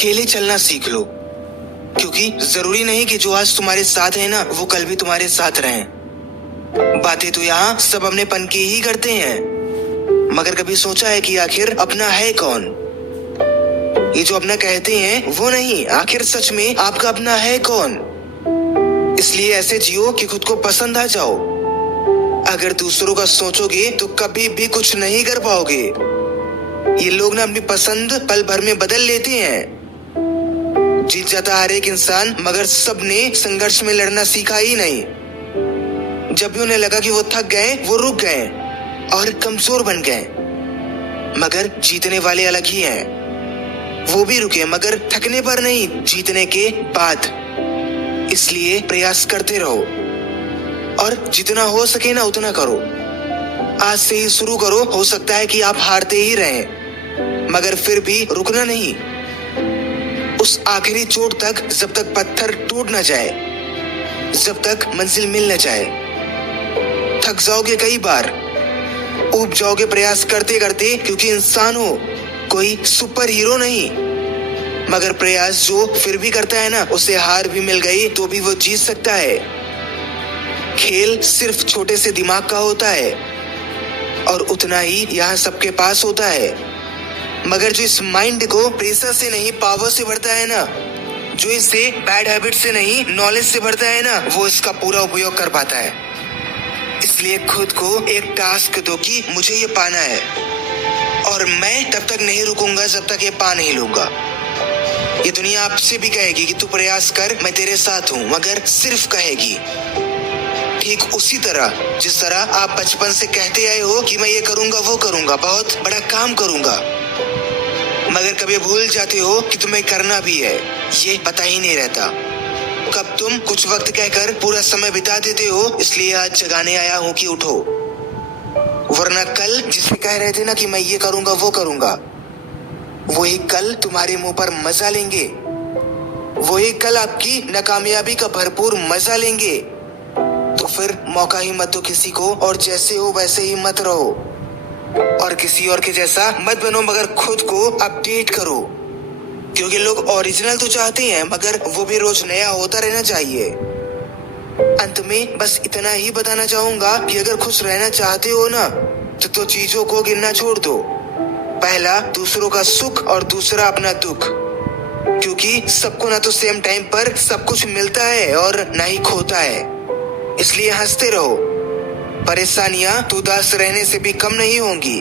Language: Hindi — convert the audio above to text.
अकेले चलना सीख लो, क्योंकि जरूरी नहीं कि जो आज तुम्हारे साथ है ना वो कल भी तुम्हारे साथ रहें। बातें तो यहाँ सब अपनेपन की ही करते हैं, मगर कभी सोचा है कि आखिर अपना है कौन? ये जो अपना कहते हैं वो नहीं, आखिर सच में आपका अपना है कौन? इसलिए ऐसे जियो कि खुद को पसंद आ जाओ। अगर दूसरों का सोचोगे तो कभी भी कुछ नहीं कर पाओगे। ये लोग ना अपनी पसंद पल भर में बदल लेते हैं। जीत जाता हर एक इंसान, मगर सबने संघर्ष में लड़ना सीखा ही नहीं। जब भी उन्हें लगा कि वो थक गए, वो रुक गए और कमजोर बन गए। मगर जीतने वाले अलग ही हैं। वो भी रुके, मगर थकने पर नहीं, जीतने के बाद। इसलिए प्रयास करते रहो और जितना हो सके ना उतना करो। आज से ही शुरू करो। हो सकता है कि आप हारते ही रहें, मगर फिर भी रुकना नहीं। उस आखिरी चोट तक, जब तक पत्थर टूट न जाए, जब तक मंजिल मिल न जाए। थक जाओगे कई बार, ऊब जाओगे प्रयास करते करते, क्योंकि इंसान हो, कोई सुपर हीरो नहीं। मगर प्रयास जो फिर भी करता है ना, उसे हार भी मिल गई तो भी वो जीत सकता है। खेल सिर्फ छोटे से दिमाग का होता है और उतना ही यहाँ सबके पास होता है। मगर जो इस माइंड को प्रेशर से नहीं पावर से भरता है ना, जो इसे बैड हैबिट से नहीं नॉलेज से भरता है ना, वो इसका पूरा उपयोग कर पाता है। इसलिए खुद को एक टास्क दो कि मुझे ये पाना है, और मैं तब तक नहीं रुकूंगा जब तक ये पा नहीं लूंगा। ये दुनिया आपसे भी कहेगी कि तू प्रयास कर, मैं तेरे साथ हूँ, मगर सिर्फ कहेगी। ठीक उसी तरह जिस तरह आप बचपन से कहते आए हो कि मैं ये करूंगा, वो करूंगा, बहुत बड़ा काम करूंगा, मगर कभी भूल जाते हो कि तुम्हें करना भी है। ये पता ही नहीं रहता कब तुम कुछ वक्त कहकर पूरा समय बिता देते हो। इसलिए आज जगाने आया हूँ कि उठो, वरना कल जिसे कह रहे थे ना कि मैं ये करूंगा, वो करूंगा, वही कल तुम्हारे मुंह पर मजा लेंगे। वही कल आपकी नाकामयाबी का भरपूर मजा लेंगे। तो फिर मौका ही मत दो किसी को, और जैसे हो वैसे ही मत रहो, और किसी और के जैसा मत बनो, मगर खुद को अपडेट करो। क्योंकि लोग ओरिजिनल तो चाहते हैं, मगर वो भी रोज नया होता रहना चाहिए। अंत में बस इतना ही बताना चाहूंगा कि अगर खुश रहना चाहते हो ना, तो चीजों को गिनना छोड़ दो। पहला दूसरों का सुख और दूसरा अपना दुख, क्योंकि सबको ना तो सेम टाइम पर सब कुछ मिलता है और ना ही खोता है। इसलिए हंसते रहो, परेशानियां तो उदास रहने से भी कम नहीं होंगी।